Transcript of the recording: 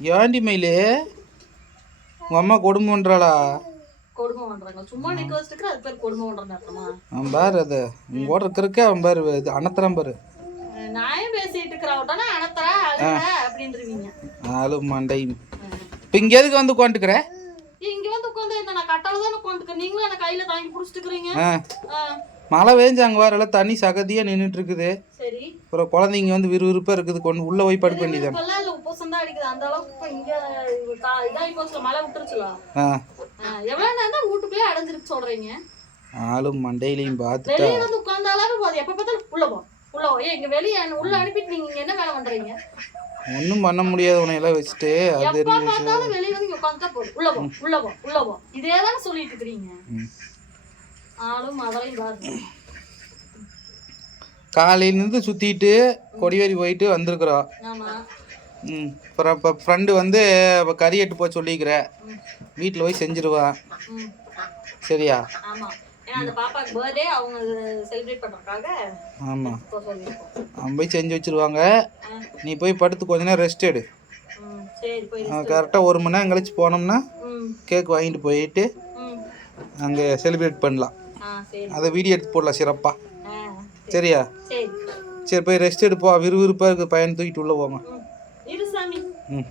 ஏண்டி மயிலு? உங்கள் அம்மா கொடுமை பண்ணுறாளா கொடுமை பண்றாங்க. சும்மா நிக்க வச்சுட்டு அது பேர் கொடுமை பண்றேன்னு அர்த்தமா அவன் பாரு அது. உங்க கூட இருக்கிறக்கே அவன் பாரு இது அனத்தரம் பாரு. அஹ் நாயும் பேசிட்டு இருக்கிறவட்டானா அனத்தா அழுத அப்படின்றவீங்க ஆளு மண்டை இப்போ இங்கே எதுக்கு வந்து உட்காந்துக்கிற? இங்க வந்து உட்காந்து இந்த நான் கட்டால தான் உட்காந்துக்க நீங்களும் என்ன கையில தாங்கி புடிச்சிட்டு இருக்கிறீங்க. மழை வேஞ்சாங்க வேற எல்லாம் தண்ணி சகதியாக நின்றுட்டு இருக்குது. சரி. அப்புறம் குழந்தைங்க வந்து விறுவிறுப்பாக இருக்குது. கொண்டு உள்ளே போய் படுக்க வேண்டியதானே உப்பசம் தான் அடிக்குது. அந்த அளவுக்கு இப்ப இங்க இதாகி மழை விட்டுருச்சுல? ஆ. அஹ் எவ்வளவு நேரம் தான் வீட்டுக்குள்ளே அடைஞ்சிருக்கு சொல்றீங்க? ஆளும் மண்டையிலையும் பார்த்துட்டா. வெளியே வந்து உட்கார்ந்தாலும் போதும் எப்ப பார்த்தாலும் உள்ள போ உள்ள போ. இங்க வெளியே உள்ள அனுப்பிட்டு நீங்க இங்க என்ன வேலை பண்றீங்க? ஒன்றும் பண்ண முடியாது. எல்லாம் வச்சுட்டு அது எப்ப பார்த்தாலும் வெளியே வந்து இங்க உட்காந்துட்டா போதும் உள்ள போ உள்ள போ உள்ள போ. இதே தானே சொல்லிட்டு இருக்கிறீங்க. ஆளும் மதலையும் பாருங்க காலையிலேருந்து சுற்றிட்டு கொடிவேரி போயிட்டு வந்திருக்குறோம். ம் அப்புறம் இப்போ ஃப்ரெண்டு வந்து இப்போ கறி எட்டு போய் சொல்லிக்கிற. வீட்டில் போய் செஞ்சிருவான் ம். சரியா? ஆமாம் அவன் போய் செஞ்சு வச்சிருவாங்க. நீ போய் படுத்து கொஞ்ச நேரம் ரெஸ்ட் எடு. கரெக்டாக ஒரு மணி நேரம் கழிச்சு போனோம்னா கேக் வாங்கிட்டு போயிட்டு அங்கே செலிப்ரேட் பண்ணலாம். அதை வீடியோ எடுத்து போடலாம் சிறப்பாக சரியா? சரி. போய் ரெஸ்ட் எடுப்போம். விறுவிறுப்பாக இருக்குது பையன் தூக்கிட்டு உள்ளே போங்க ம்.